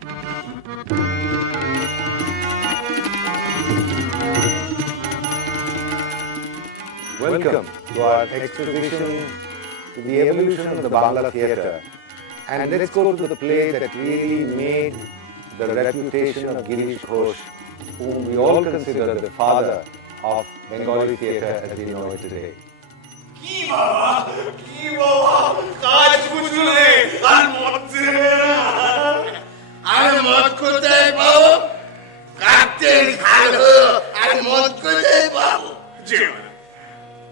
Welcome to our exposition to the evolution of the Bangla theatre. And let's go to the play that really made the reputation of Girish Ghosh, whom we all consider the father of Bengali theatre as we know it today. Ki baba, kaj bujhule, ar mot de. Ar mot kothay babo, katel khalo, ar mot kothay babo.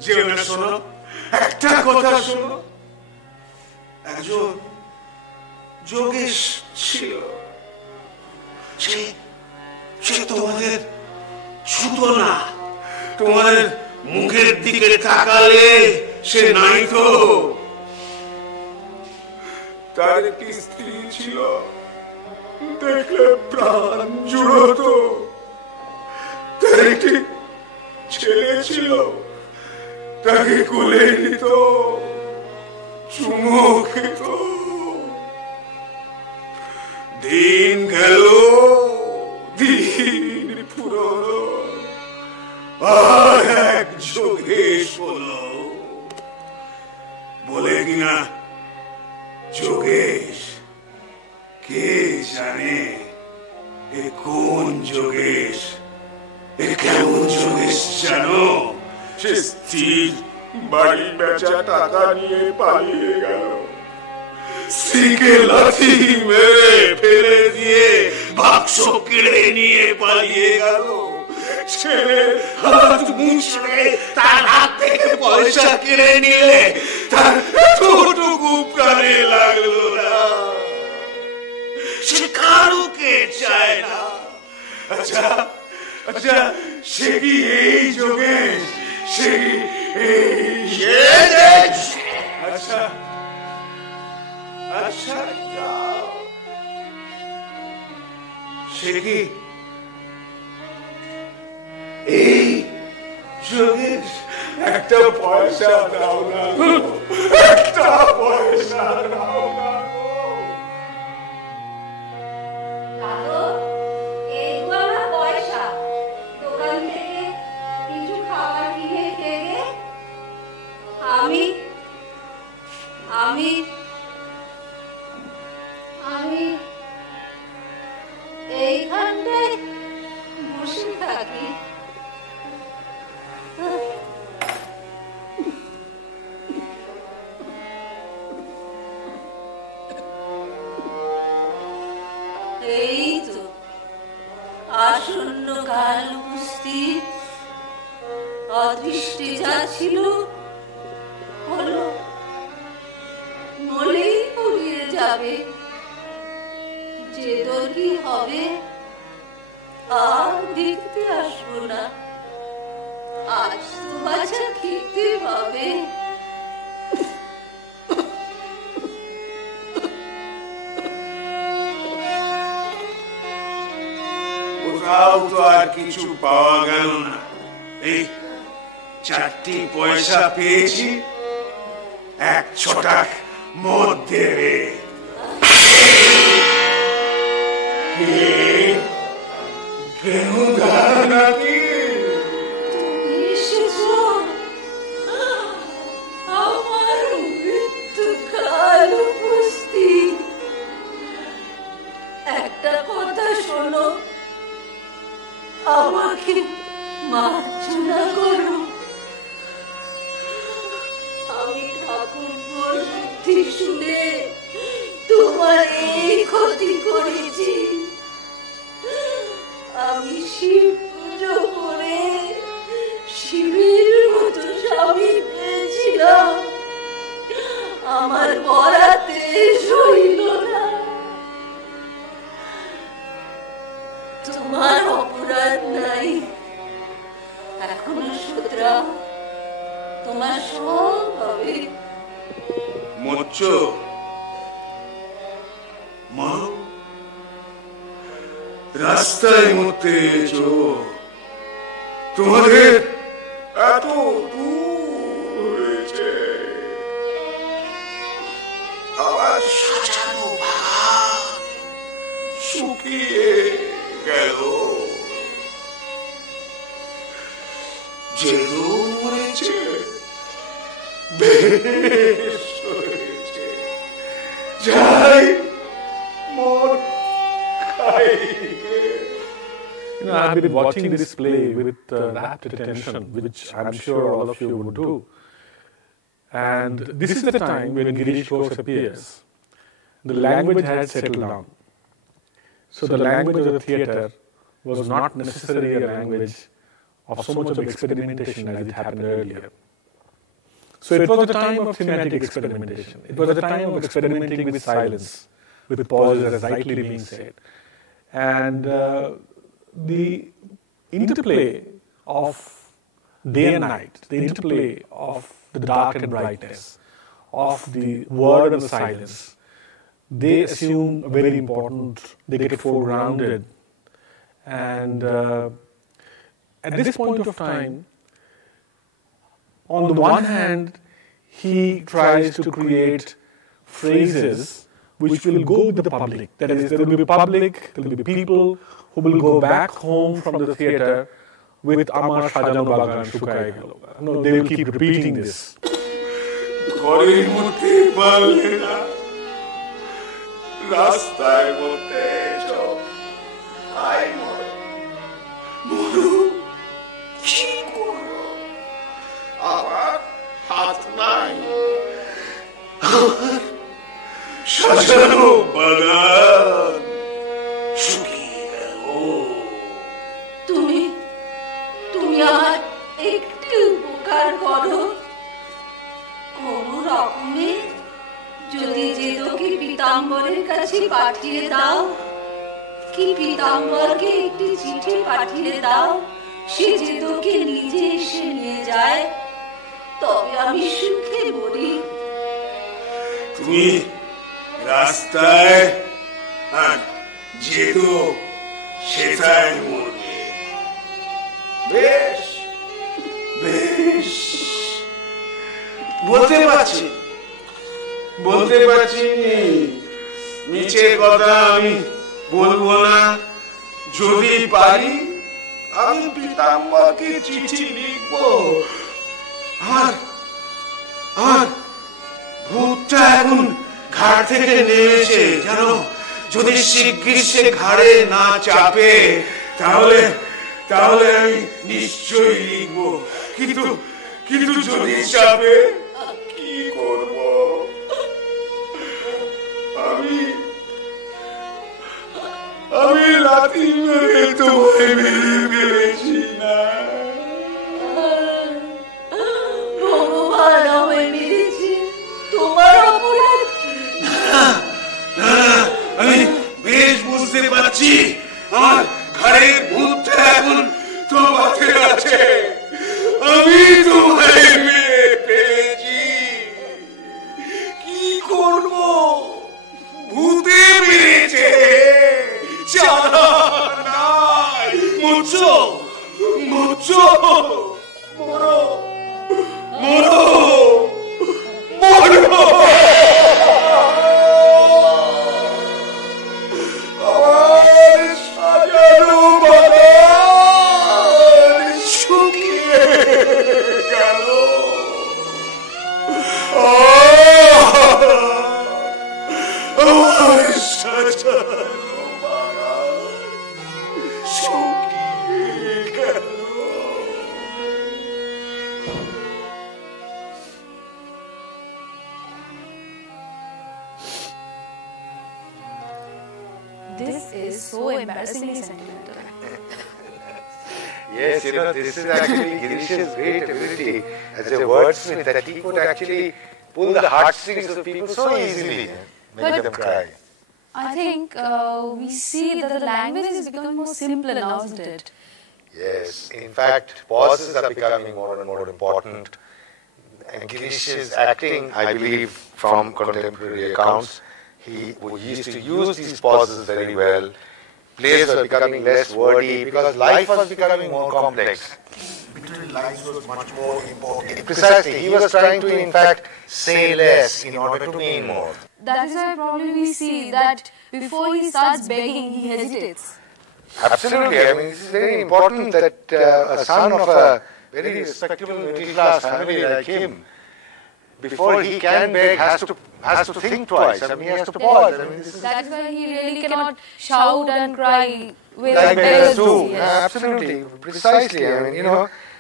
জীবনে শোনো, একটা কথা শোনো, একজন যোগেশ ছিল, সে তোমাদের ছুতো না, তোমাদের মুখের দিকে তাকালে সে নাই তো। তার একটি স্ত্রী ছিল, দেখলে প্রাণ জুড়তো। তার একটি ছেলে ছিল, তাকে কোলে নিত, চুমো খেত। দিন গেল, দিন পুরনো, আর এক যোগেশ হলো। বলে কিনা যোগেশ, কে জানে এ কোন যোগেশ, এ কেমন যোগেশ জানো? সে স্ত্রীর বাড়ি বেচা টাকা নিয়ে পালিয়ে গেল, স্ত্রীকে লাথি মেরে ফেলে দিয়ে বাক্স কেড়ে নিয়ে পালিয়ে গেল। ছেলে হাত মুছড়ে তার হাত থেকে পয়সা কেড়ে নিলে তার এতটুকু প্রাণে লাগলো না। সে কারুকে চায় না। আচ্ছা আচ্ছা, সে কি এই যোগেশ? সে আচ্ছা আচ্ছা, সে কি এই যোগেশ? একটা পয়সা দাও না, একটা পয়সা দাও না। আমি এইখানটায় বসে থাকি। এই তো আসন্ন কাল উপস্থিত, অদৃষ্টে যা ছিল হলো, বলেই ফুরিয়ে যাবে। যে তোর কি হবে আর দেখতে আসবো না। আজ তো বাচ্চা খেতে পাবে। কোথাও তো আর কিছু পাওয়া গেল না। এই 4টি পয়সা পেয়েছি, এক ছটাক মদ দেবে। আমার মৃত্যুকাল উপস্থিত। একটা কথা শোনো, আমাকে মার্জনা করো। আমি ঠাকুর বুদ্ধি শুনে তোমার এই ক্ষতি করেছি। আমি শিব পুজো করে শিবের মতো স্বামী পেয়েছিলাম, আমার বরাতে সইল না। তোমার অপরাধ নাই, এখনো শুধরাও, তোমার সব হবে। মোচ্চ মা, রাস্তায় মতে তোমাদের এত দূর হয়েছে, আবার সাজানো বাগান, শুকিয়ে গেল। যেন মরেছে, বেশ হয়েছে, যাই মন খাই। I've been watching this play with rapt attention, which I'm sure all of you would do. And this is the time when Girish Ghosh appears. The language had settled down. So the language of the theatre was not necessarily a language of so much of experimentation as it happened earlier. So it was a time of thematic experimentation. It was a time of experimenting with silence, with pauses, as rightly being said. And the interplay of day and night, the interplay of the dark and brightness, of the word and the silence, they assume a very important, they get foregrounded. And at this point of time, on the one hand, he tries to create phrases which will go with the public. That is, there will be public, there will be people who will go back home from the theatre with Amar Sajano Bagan Shukai Gelo. No, they will keep repeating this. ঘরের মধ্যে পারলে না, রাস্তায় মধ্যে সব খাই মরো, মরো কি করো, আমার হাত নাই, আমার সাজানো বাগান শুকিয়ে গেল। তুমি আমার একটু উপকার করো, কোনো রকমে যদি জেদোকে পীতাম্বরের কাছে পাঠিয়ে দাও, কি পীতাম্বরকে একটি চিঠি পাঠিয়ে দাও, সে জেদোকে নিজে এসে নিয়ে যায়, তবে আমি সুখে মরি। তুমি রাস্তায় আর জেদো সেটাই মরবে। বেশ বেশ, বলতে পারছি মিছে কথা আমি বলবো না। যদি পারি আমি পীতাম্বরকে চিঠি লিখবো। আর ভূতটা এখন ঘাট থেকে নেমেছে, জানো, যদি শিগগির সে ঘাড়ে না চাপে তাহলে আমি নিশ্চয়ই লিখবো। কিন্তু যদি চাপে কি করব? আমি লাথি মেরে তোমায় মেরে ফেলেছি না। ভগবান আমায় মেরেছে, তোমার অপরাধ কি? না, আমি বেশ বুঝতে পারছি আমার ঘরের ভূতটা এখন তোমাতে আছে। আমি তোমায় মেরে ফেলেছি, কি করব? ভূতে মেরেছে, চালা নাই, মুচো মুচো, মরো মরো মরো। আমার সাজানো বাগান শুকিয়ে গেল। আমার সাজানো বাগান শুকিয়ে গেল। This is so embarrassingly sentimental. Yes, this is actually Girish's great ability as a wordsmith, that he could actually pull the heartstrings of people so easily, make them cry. I think we see that the language is becoming more simple now, isn't it? Yes, in fact, pauses are becoming more and more important. And Girish's acting, I believe, from contemporary accounts, he used to use these pauses very well. Plays were becoming less wordy because life was becoming more complex. literary lines was much more important. Precisely. He was trying to, in fact, say less in order to mean more. That is why probably we see that before he starts begging, he hesitates. Absolutely. I mean, this is very important that a son of a very respectable middle-class family like him, before he can beg, has to think twice. I mean, he has to pause. I mean, That is why he really cannot shout and cry with like beggars do. yes. Absolutely, precisely. I mean,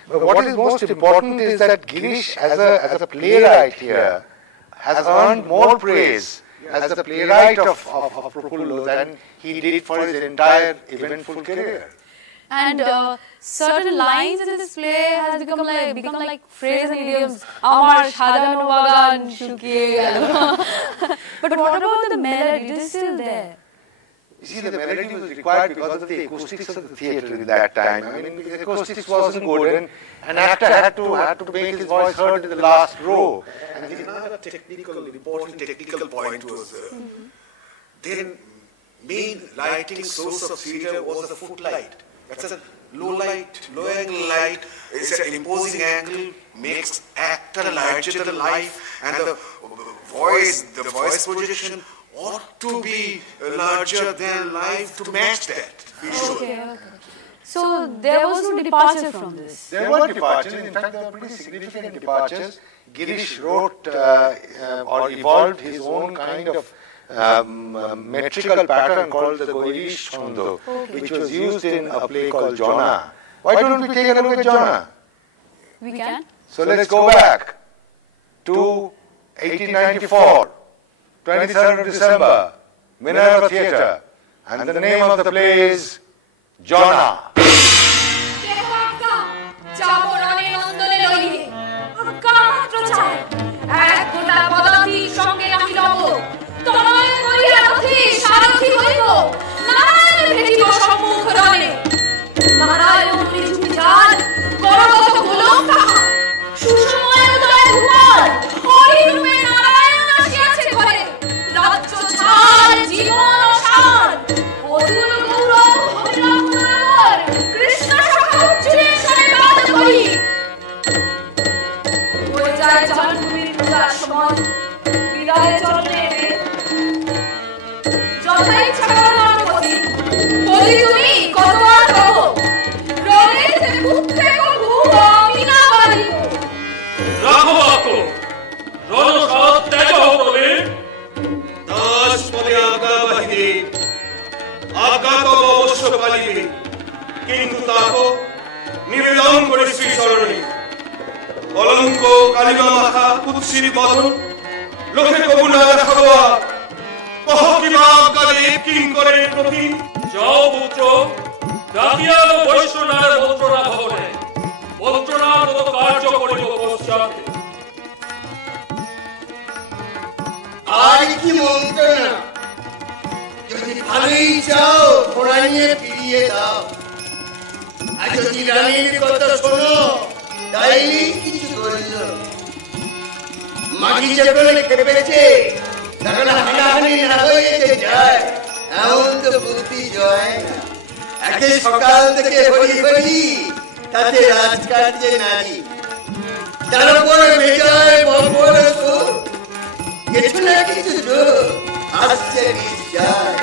what is most important is that Girish, as a playwright here, has earned more praise as a playwright of Prafullo than he did for his entire eventful career. And certain lines in this play has become like phrases and idioms. Amar Shadano Bagan Shukiye. But what about the melody? It is still there. You see, the melody was required because of the acoustics of the theatre in that time. I mean, the acoustics wasn't good, and an actor had to make his voice heard in the last row. And another important technical point was their main lighting source of theatre was the footlight. That's a low angle light. It's an imposing angle, makes actor larger than life, and the voice projection ought to be larger than life to match that visually. Okay. So there was no departure from this. There were departures. In fact, there were pretty significant departures. Girish wrote or evolved his own kind of metrical pattern called the Girish Chondo, which was used in a play called Jona. Why don't we take a look at Jona? We can? So let's go back to 1894, 23rd of December, Minerva Theatre, and the name of the play is Jona. কিন্তু তাকো নিবেদন করে শ্রী চরণে কলঙ্ক কালিমা মাখা কুৎসিত বদন লোকে কবু না দেখাবা কহ কিবা কালে কিং করে প্রতি যাও পুত্র জাতীয় বৈষ্ণনার মন্ত্রণা ভবনে মন্ত্রণার মতো কার্য করিব পশ্চাৎ আর কি মন্ত্রণা যদি ভালোই চাও ঘোড়া নিয়ে ফিরিয়ে দাও আর যদি রানীর কথা শোনো তাইলে কিছু করল মাটি যখন খেপেছে তখন হানাহানি না হয়েছে যায় এমন তো বুদ্ধি জয় না একে সকাল থেকে হরি হরি তাতে রাজকার্যে নারী তার উপরে বেজায় বর্বর কিছু না কিছু আসছে নিশ্চয়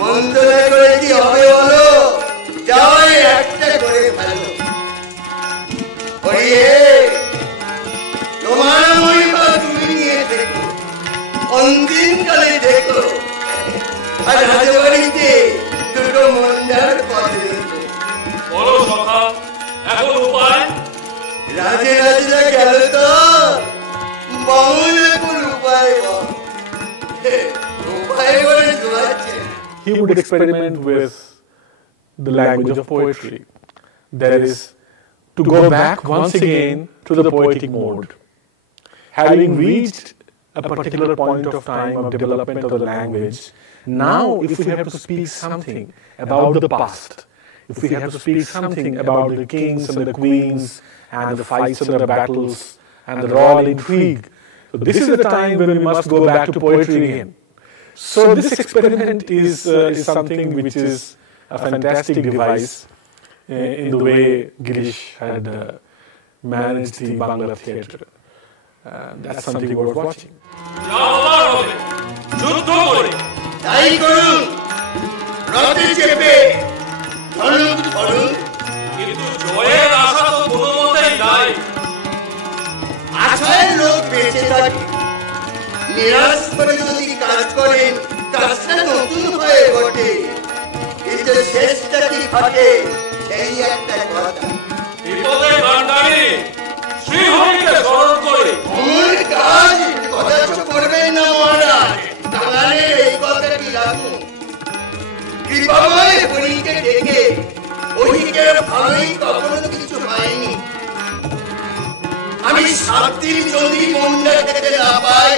মন্দ করে কি হবে বলো যাওয়াই একটা করে ভালো তোমার মহিমা তুমি নিয়ে দেখো অন্তিম কালে দেখো আর রাজবাড়িতে দুটো মন্দার পদে দেখো বলো সখা এখন উপায় রাজে রাজরা গেল তো বামুনের কোন উপায় উপায় করে জোয়াচ্ছে He would experiment with the language of poetry. That is, to go back once again to the poetic mode. Having reached a particular point of time of development of the language, now if we have to speak something about the past, if we have to speak something about the kings and the queens and the fights and the battles and the royal intrigue, so this is the time when we must go back to poetry again. So this experiment is something which is a fantastic device. in the way Girish had managed the Bangla theatre. That's something worth watching. তাই করুন, রথে চেপে ধনুক ধরুন। কিন্তু জয়ের আশা তো কোনো মতেই নাই। আশায় লোক বেঁচে থাকে, নিরাশ করে যদি কাজ করেন কাজটা নতুন হয়ে ওঠে, কিন্তু শেষটা কি ঘটে সেই একটা কথা। বিপদে কান্ডারি শ্রীহরিকে স্মরণ করে অমর কাজ কদাচ করবেন না মহারাজ, কাঙালের এই কথাটি রাখুন। কৃপাময় হরিকে ডেকে ওহিকের ভালোই কখনো কিছু হয়নি। আমি 7 দিন যদি মনটা খেতে না পাই,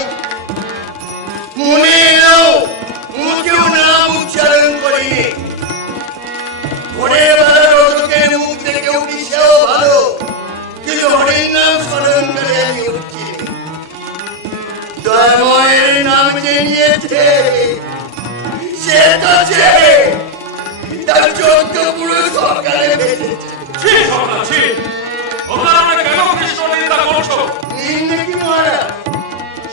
মনে এলেও মুখেও নাম উচ্চারণ করিনি। ভোরের বেলা রোদকের মুখ থেকে উঠিসেও ভালো, কিন্তু হরির নাম স্মরণ করে আমি উঠছি। দয়াময়ের নাম যে নিয়েছে সে তো সে, তার 14 পুরো সরকারে বেঁচেছে। ছি সন্ন্যাসী, তোমরা আমাকে কেন কৃষ্ণ নিন্দা করছো? নাকি মহারাজ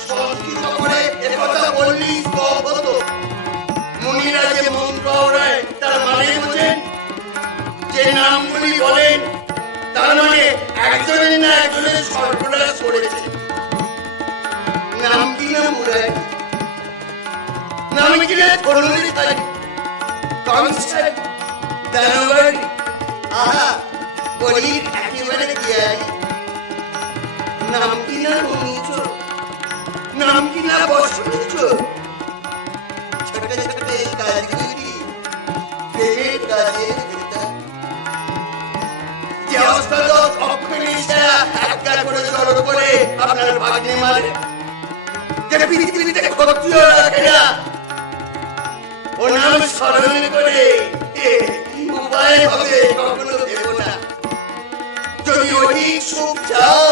সংস্কৃত করে একথা বললি স্তব হতো। মুনিরা যে মন্ত্র ওড়ায় তার মানে বোঝেন? যে নামগুলি বলেন তার মানে একজনের না একজনের সর্বনাশ করেছে। নাম কি না মুরারি, নাম কি না ধনুরি থাকি, কনস্ট্যান্ট, দানবাড়ি, আহা বলির একেবারে দিয়ারি। নাম কি না অনুচ, নাম কি না বসুচ। ছোট ছোট এই কাজগুলি প্রেমের কাজের ভেতর। যে অষ্টাদশ অক্ষরিষ্ঠা একটা করে জড়ো করে আপনার ভাগ্নে মারে, যে পৃথিবীতে ক্ষত্রিয় রাখে না, ও নাম স্মরণ করে উপায় হবে কখনো দেব না। যদি অধিক সুখ চাও,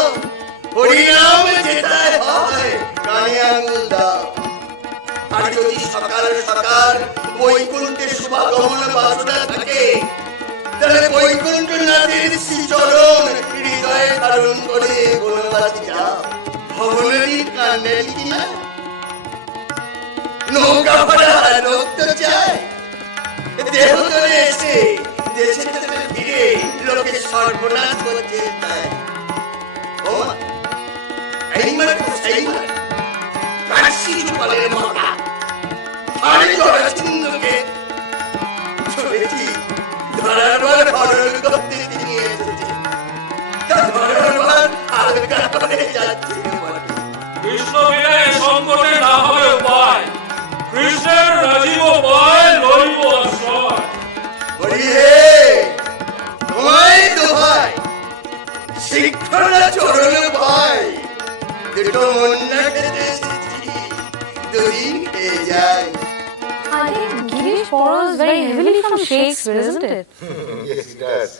হরিনাম যেটাই হয় কানে আঙুল দাও। আর যদি সকাল সকাল বৈকুণ্ঠে শুভাগমন বাসনা থাকে, তাহলে বৈকুণ্ঠনাথের শ্রীচরণ হৃদয়ে ধারণ করে বনবাসী যাও। ভবনেরই কান্ডের কিনা নৌকা ভাড়া লোক তো চায়, দেহ ধরে এসে দেশে ফিরে লোকের সর্বনাশ করছে। তাই ও এইবার সেইবার কাশি চুপালের মতা আরে জরাসিন্ধকে চলেছি ধরার হরণ করতে নিয়ে এসেছে। তা ধরার আলগা করে যাচ্ছে। কৃষ্ণ বিনে সংকটে না হয় উপায়, কৃষ্ণের রাজীব পায় লইব আশ্রয়। হরিহে তোমায় দোহাই, শিক্ষণা চরণ ভাই, দুটো মন্ডা খেতে এসেছি, দুদিন খেয়ে যায়। I think Girish borrows very heavily from Shakespeare, isn't it? Yes, he does.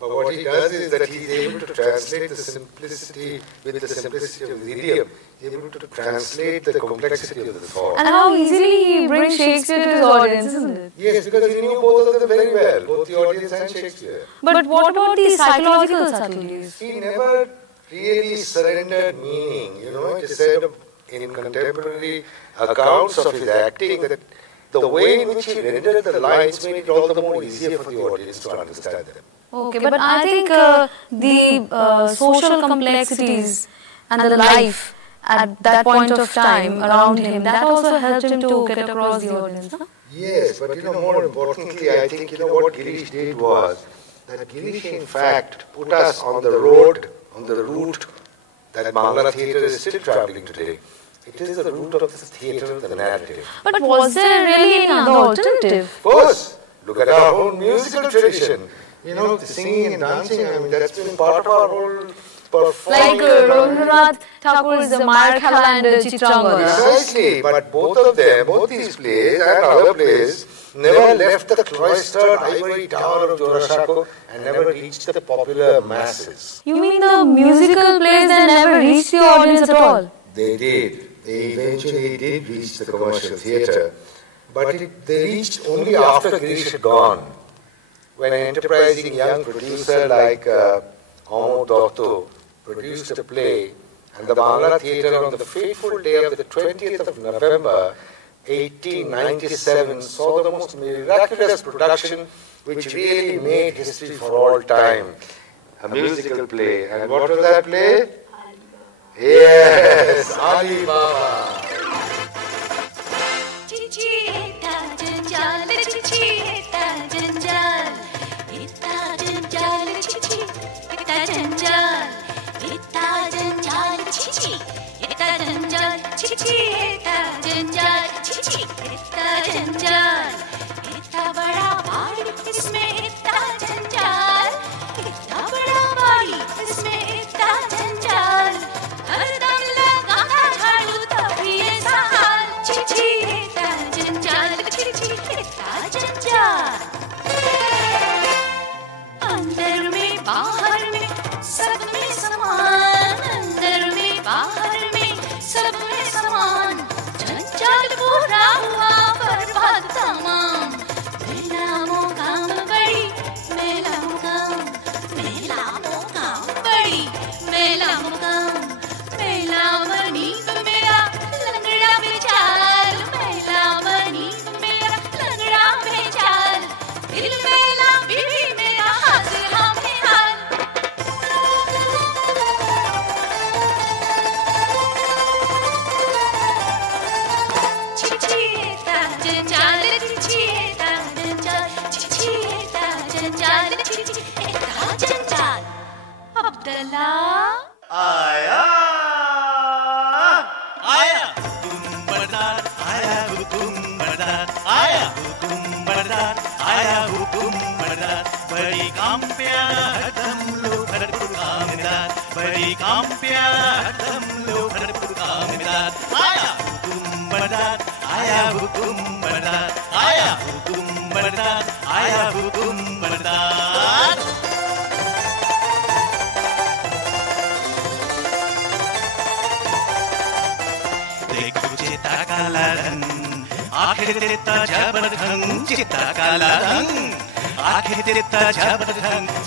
But what he does is that he's able to translate the simplicity with the simplicity of the idiom. He's able to translate the complexity of the thought. And how easily he brings Shakespeare to his audience, isn't it? Yes, because he knew both of them very well, both the audience and Shakespeare. But what about the psychological subtleties? He never really surrendered meaning, you know. It is said in contemporary accounts of his acting that the way in which he rendered the lines made it all the more easier for the audience to understand them. Okay, but I think the social complexities and the life at that point of time around him, that also helped him to get across the audience. Huh? Yes, but more importantly, I think, what Girish did was that Girish, in fact, put us on the route that Bangla theatre is still traveling today. It is the route of the theatre of the narrative. But was there really any other alternative? Of course, look at our whole musical tradition. The singing and dancing, that's been part of our whole performance. Like Rabindranath Tagore's Mayarkhela and Chitrangala. Precisely, but both these plays and other plays never left the cloistered ivory tower of Jorashako and never reached the popular masses. You mean the musical plays that never reached the audience at all? They did. They eventually did reach the commercial theatre, but they reached only after Girish had gone. when an enterprising young producer like Amod Dato produced a play, and the Bangla Theatre on the fateful day of the 20th of November 1897 saw the most miraculous production which really made history for all time. A musical play. And what was that play? Yes, Ali Baba.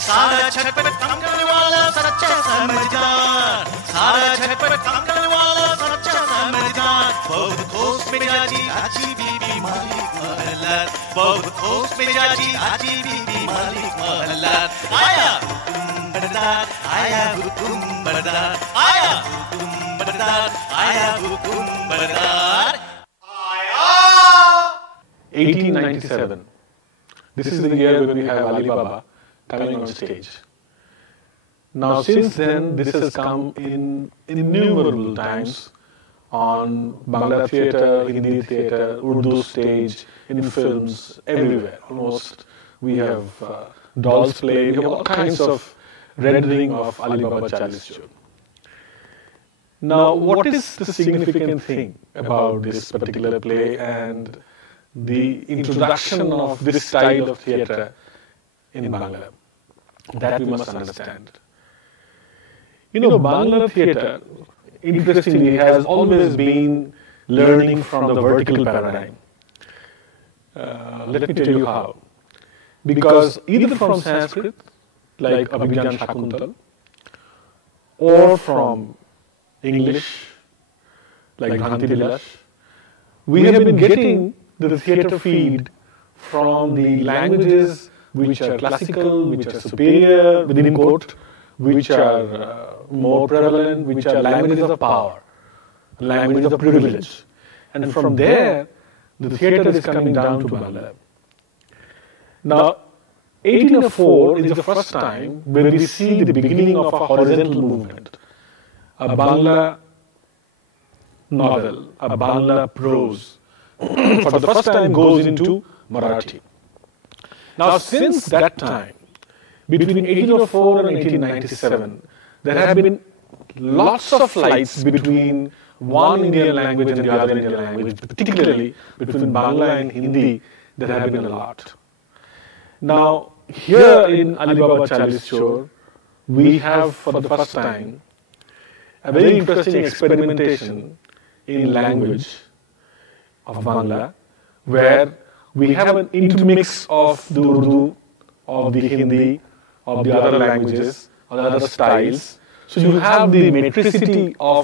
सारा छटपट काम करने वाला सच्चा समझदार, सारा छटपट काम करने वाला सच्चा समझदार, बहुत खुश मिजाजी आजी बीबी मालिक महल्लार, बहुत खुश मिजाजी आजी बीबी मालिक महल्लार। आया हुकुम बरदार, आया हुकुम बरदार, आया हुकुम बरदार, आया हुकुम बरदार। 1897. This is the year when we have Ali Baba coming on stage. Now, since then, this has come in innumerable times on Bangla theatre, Hindi theatre, Urdu stage, in films, everywhere. Almost, we have dolls play, we have all kinds of rendering of Ali Baba Chalis Chor. Now, what is the significant thing about this particular play and the introduction of this style of theatre in Bangla? That we must understand. You know, Bangla theatre, interestingly, has always been learning from the vertical paradigm. Let me tell you how. Because either from Sanskrit, like Abhigyan Shakuntal, or from English, like Bhanti Bilas, we have been getting the theatre feed from the languages which are classical, which are superior, within quote, which are more prevalent, which are languages of power, languages of privilege. And from there, the theatre is coming down to Bangla. Now, 1804 is the first time when we see the beginning of a horizontal movement. A Bangla novel, a Bangla prose, for the first time goes into Marathi. Now, since that time, between 1804 and 1897, there have been lots of flights between one Indian language and the other Indian language, particularly between Bangla and Hindi. There have been a lot. Now, here in Ali Baba Chalis Chor, we have for the first time a very interesting experimentation in language of Bangla, where we have an intermix of the Urdu of the Hindi, of the other languages, or the other styles. So you have the metricity of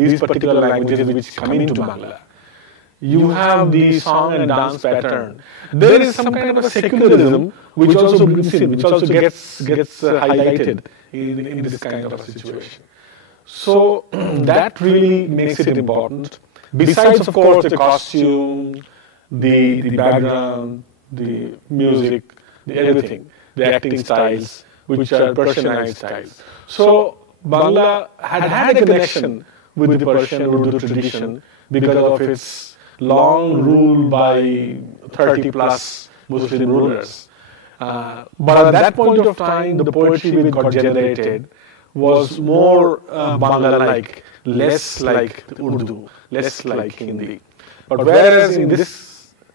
these particular languages which come into Bangla. You have the song and dance pattern. There is some kind of a secularism which also brings in, which also gets highlighted in this kind of a situation. So that really makes it important. Besides, of course, the costume, the background, the music, the everything, the acting styles, which are Persianized styles. So Bangla had a connection with the Persian Urdu tradition because of its long rule by 30 plus Muslim rulers. But at that point of time, the poetry which got generated was more Bangla-like, less like Urdu, less like Hindi. But whereas in this,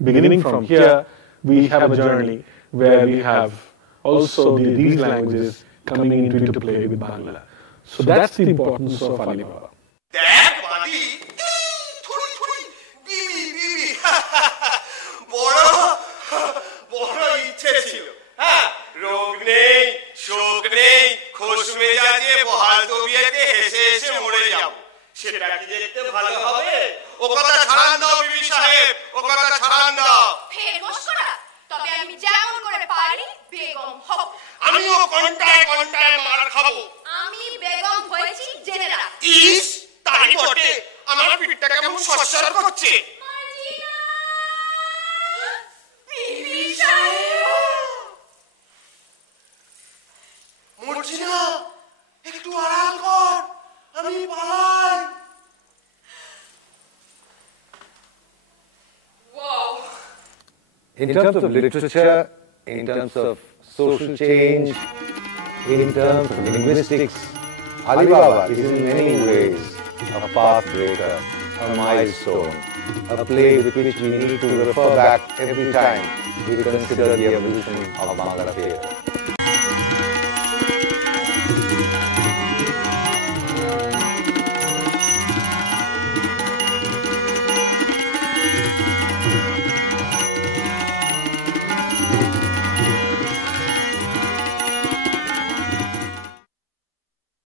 beginning from here, we have a journey where we have also these languages coming into play with Bangla. So that's the importance of Alibaba. দেখ বাদি থুড়ি থুড়ি বিবি বিবি বড় বড় ইচ্ছে ছিল হ্যাঁ রোগ নেই শোক নেই খোশ মেজাজে বহাল তবিয়তে হেসে হেসে মরে যাব সেটা কি দেখতে ভালো হবে ও কথা ছাড়ান দাও বিবি সাহেব ও কথা ছাড়ান দাও ফের মশকরা তবে আমি যেমন করে পারি বেগম হব আমিও কন্টায় কন্টায় মার খাবো আমি বেগম হয়েছি জেনে রাখ ইস তাই বটে আমার পিঠটা কেমন সরসর করছে বিবি সাহেব মর্জিনা একটু আড়াল কর আমি পালাই In terms of literature, in terms of social change, in terms of linguistics, Alibaba is in many ways a path breaker, a milestone, a play with which we need to refer back every time we consider the evolution of Bangla theatre.